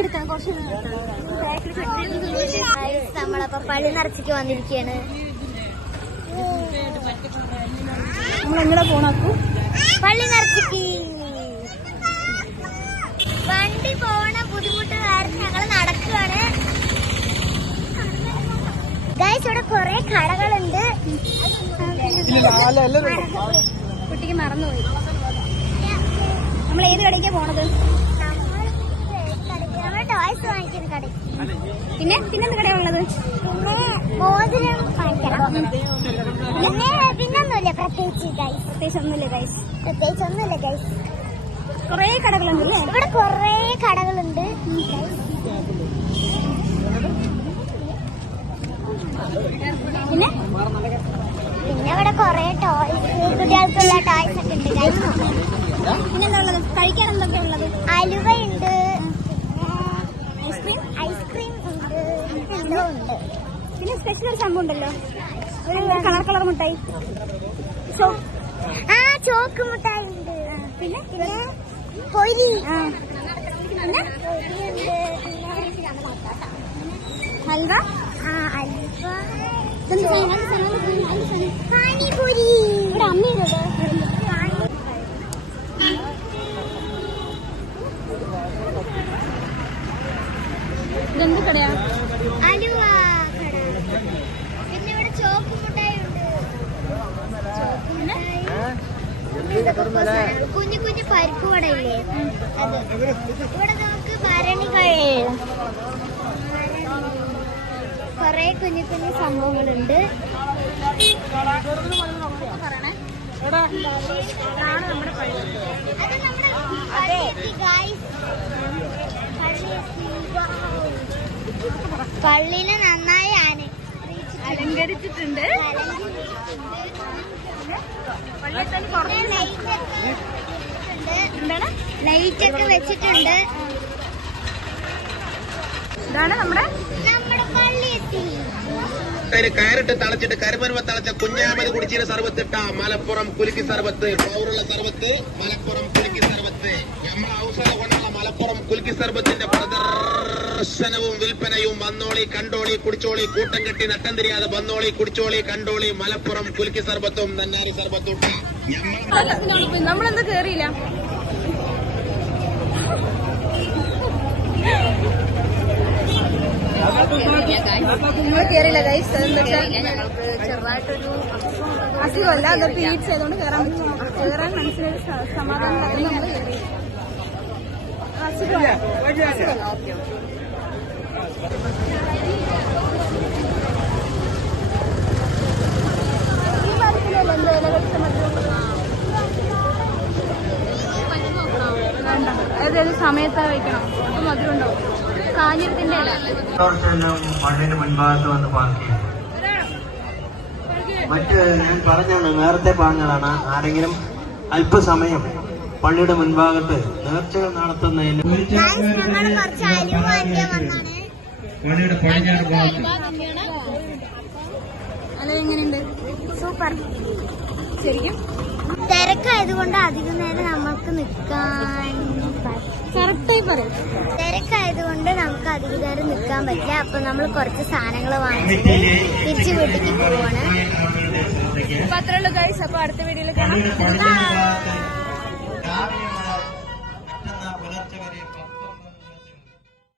എടുക്കാം കുറച്ച് നമ്മളപ്പോ പള്ളി നിറച്ചിക്ക് വന്നിരിക്കുകയാണ് നമ്മൾ എങ്ങനെ പോണാക്കൂ? പള്ളി നിറച്ചിക്ക്. വണ്ടി പോണ ബുദ്ധിമുട്ട് കാരണം ഞങ്ങൾ നടക്കുകയാണ് ഗൈസ് ഇവിടെ കുറെ കടകളുണ്ട്. കുട്ടിക്ക് മറന്നുപോയി. നമ്മൾ ഏത് കടയ്ക്കാ പോണത്? വാങ്ങിക്കുന്ന പിന്നെ എന്ത് കടയാ പിന്നെ മോതിരം പിന്നെ പിന്നൊന്നുമില്ല പ്രത്യേകിച്ച് ഗൈസ് പ്രത്യേകിച്ച് ഒന്നുമില്ല ഗൈസ് പ്രത്യേകിച്ച് ഒന്നുമില്ല ഗൈസ് കൊറേ കടകളുണ്ട് അല്ലേ? ഇവിടെ കൊറേ കടകളുണ്ട്. പിന്നെ? പിന്നെ ഇവിടെ കൊറേ ടോയ്സ് കുട്ടികൾക്കുള്ള ടോയ്സ് ഒക്കെ ഉണ്ട് ഗൈസ് പിന്നെന്താ ഉള്ളത്? കഴിക്കാൻ എന്തൊക്കെയാ ഉള്ളത്? അലുവയുണ്ട് ഉണ്ട് പിന്നെ സ്പെഷ്യൽ ഒരു സംഭവം ഉണ്ടല്ലോ. ഒരു കളർ കളർ മുട്ടായി. ആ ചോക്ക് മുട്ടായി ഉണ്ട്. പിന്നെ പിന്നെ പൊരി. ആ. പിന്നെ ഹൽവ. ആ സാധനം? പാനിപൂരി. ഇവിടെ അമ്മയുണ്ട് ഇതെന്ത് കടയാ അലുവ കട പിന്നെ ഇവിടെ ചോക്ക് മുട്ടായി ഉണ്ട് ചോക്ക് മുട്ടായി ഇതൊക്കെ സാധനങ്ങൾ. കുഞ്ഞു കുഞ്ഞു പരിപ്പ് ഇല്ലേ ഇവിടെ നമുക്ക് ഭരണികൾ കുറെ കുഞ്ഞു കുഞ്ഞു സംഭവങ്ങളുണ്ട്. അത് നമ്മുടെ. നമ്മുടെ പള്ളിയിൽ നന്നായി അലങ്കരിച്ചിട്ടുണ്ട്. ലൈറ്റ് ഒക്കെ വെച്ചിട്ടുണ്ട്. ഇതാണ് നമ്മുടെ കയറിട്ട് തളച്ചിട്ട് കരിമരുമ തളച്ച കുഞ്ഞാമത് കുടിച്ചിന് സർവത്തിട്ട മലപ്പുറം കുലുക്കി സർവത്ത് പൗരുള്ള സർവത്ത് മലപ്പുറം കുലുക്കി സർവത്ത്. നമ്മളെ ഔഷധ കൊണ്ടുള്ള മലപ്പുറം കുലുക്കി സർവത്തിന്റെ പ്രദർശനവും വിൽപ്പനയും വന്നോളി കണ്ടോളി കുടിച്ചോളി കൂട്ടം കെട്ടി നട്ടം തിരിയാതെ വന്നോളി കുടിച്ചോളി കണ്ടോളി മലപ്പുറം കുലുക്കി സർബത്തും നന്നാരി സർബത്തും. നമ്മളെന്താ കേറിയില്ല? നിങ്ങൾ കേറിയില്ല ഗൈസ് ഞങ്ങൾക്ക് ചെറുതായിട്ടൊരു അസുഖമല്ല അത് പീഡ്സ് ആയതുകൊണ്ട് കയറാൻ കയറാൻ മനസ്സിലൊരു സമാധാനം നമ്മൾ കയറി അസുഖമല്ല അസുഖമല്ല ഓക്കെ ഈ മരത്തിലല്ല എന്തോ ഇല കടിച്ച മധുരം വേണ്ട ഏതൊരു സമയത്ത് കഴിക്കണം അപ്പൊ മധുരം ഉണ്ടാവും കാഞ്ഞിരത്തിന്റെ ഇല. എല്ലാം മണ്ണിന് മുൻഭാഗത്ത് വന്ന് പാർക്ക് ചെയ്യും മറ്റ് ഞാൻ പറഞ്ഞാണ് നേരത്തെ പറഞ്ഞതാണ് ആരെങ്കിലും അല്പസമയം പള്ളിയുടെ മുൻഭാഗത്ത് നേർച്ചകൾ നടത്തുന്നതിന് പള്ളിയുടെ പടിഞ്ഞാറ് ഭാഗത്ത് സൂപ്പർ. ശരിക്കും? തിരക്കായതുകൊണ്ട് അധികം നേരം നമുക്ക് നിൽക്കാൻ കറക്റ്റായി പറയും. തിരക്കായതുകൊണ്ട് നമുക്ക് അധികം നേരം നിൽക്കാൻ പറ്റില്ല. അപ്പൊ നമ്മൾ കുറച്ച് സാധനങ്ങൾ വാങ്ങിച്ചിട്ട് തിരിച്ചു വീട്ടിലേക്ക് പോവാണ്. അപ്പൊ അത്രേ ഉള്ളൂ ഗൈസ് അപ്പൊ അടുത്ത വീഡിയോയിൽ കാണാം.